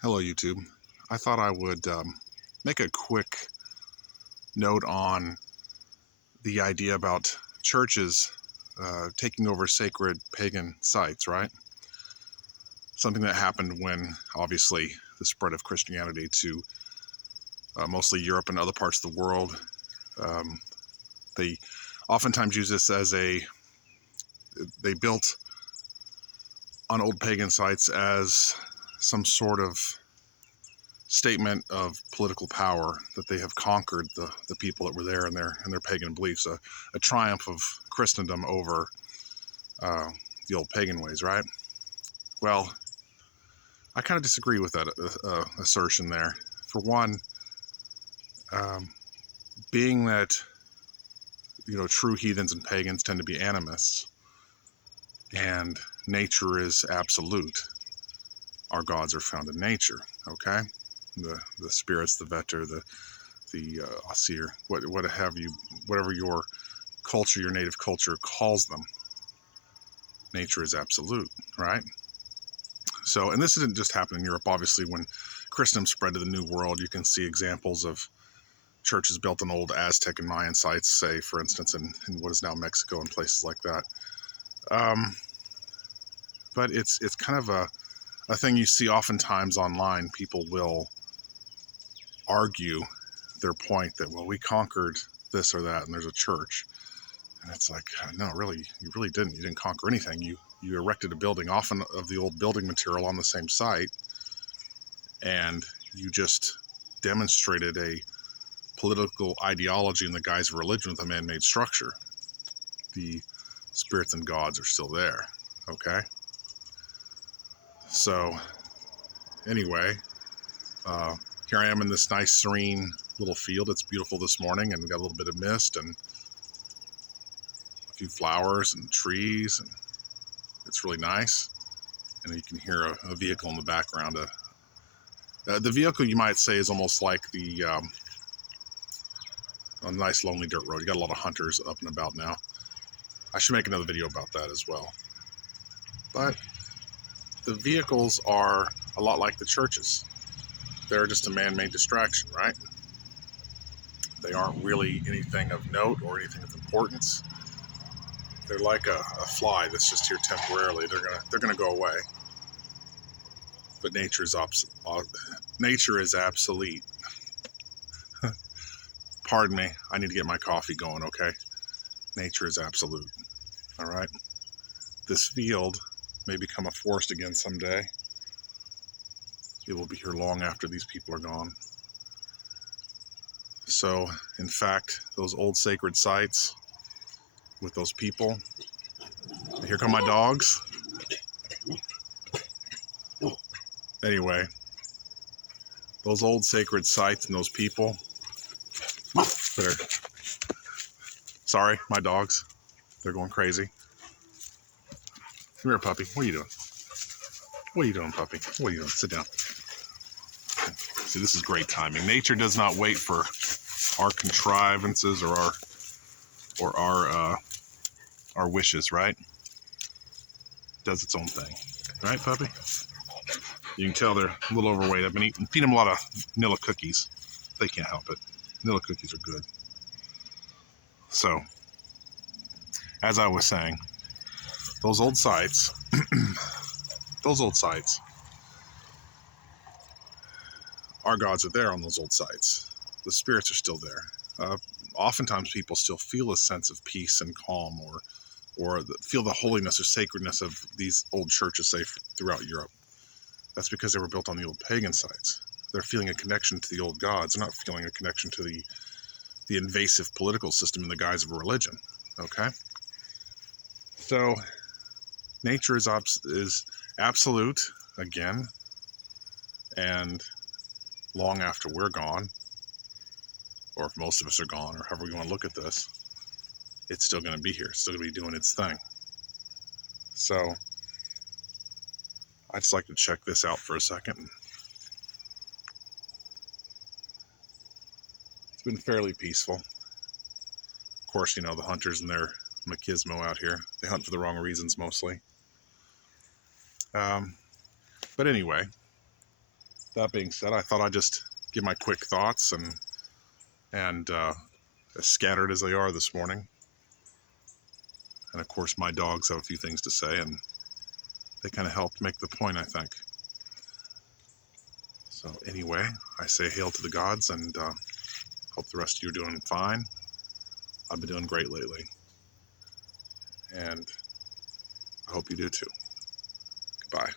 Hello YouTube. I thought I would make a quick note on the idea about churches taking over sacred pagan sites, right? Something that happened when, obviously, the spread of Christianity to mostly Europe and other parts of the world. They oftentimes use this as they built on old pagan sites as some sort of statement of political power, that they have conquered the people that were there and their pagan beliefs, a triumph of Christendom over the old pagan ways, right? Well, I kind of disagree with that assertion there. For one, being that true heathens and pagans tend to be animists, and nature is absolute. Our gods are found in nature, okay? The spirits, the Vetter, the Asir, what have you, whatever your culture, your native culture calls them. Nature is absolute, right? So, and this didn't just happen in Europe. Obviously, when Christendom spread to the New World, you can see examples of churches built on old Aztec and Mayan sites, say, for instance, in what is now Mexico and places like that. But it's kind of a thing you see oftentimes online. People will argue their point that, well, we conquered this or that, and there's a church. And it's like, no, really, you really didn't. You didn't conquer anything. You erected a building, often of the old building material, on the same site, and you just demonstrated a political ideology in the guise of religion with a man-made structure. The spirits and gods are still there, okay? So, anyway, here I am in this nice, serene little field. It's beautiful this morning, and we got a little bit of mist and a few flowers and trees, and it's really nice. And you can hear a vehicle in the background. The vehicle, you might say, is almost like a nice lonely dirt road. You got a lot of hunters up and about now. I should make another video about that as well. But the vehicles are a lot like the churches. They're just a man-made distraction, right? They aren't really anything of note or anything of importance. They're like a fly that's just here temporarily. They're gonna go away. But nature is obsolete. Pardon me. I need to get my coffee going. Okay. Nature is absolute. All right. This field may become a forest again someday. It will be here long after these people are gone. So, in fact, those old sacred sites with those people. Here come my dogs. Anyway, those old sacred sites and those people that are, sorry, my dogs, they're going crazy. Come here, puppy. What are you doing? What are you doing, puppy? What are you doing? Sit down. See, this is great timing. Nature does not wait for our contrivances or our wishes, right? It does its own thing, right, puppy? You can tell they're a little overweight. I've been feeding them a lot of Nilla cookies. They can't help it. Nilla cookies are good. So, as I was saying, those old sites, our gods are there on those old sites. The spirits are still there. Oftentimes people still feel a sense of peace and calm, or feel the holiness or sacredness of these old churches, say, throughout Europe. That's because they were built on the old pagan sites. They're feeling a connection to the old gods. They're not feeling a connection to the invasive political system in the guise of a religion, okay? So, nature is absolute, again, and long after we're gone, or if most of us are gone, or however we want to look at this, it's still going to be here. It's still going to be doing its thing. So, I'd just like to check this out for a second. It's been fairly peaceful. Of course, the hunters and their machismo out here. They hunt for the wrong reasons, mostly. But anyway, that being said, I thought I'd just give my quick thoughts, and as scattered as they are this morning. And of course, my dogs have a few things to say, and they kind of helped make the point, I think. So anyway, I say hail to the gods, and hope the rest of you are doing fine. I've been doing great lately, and I hope you do too. Goodbye.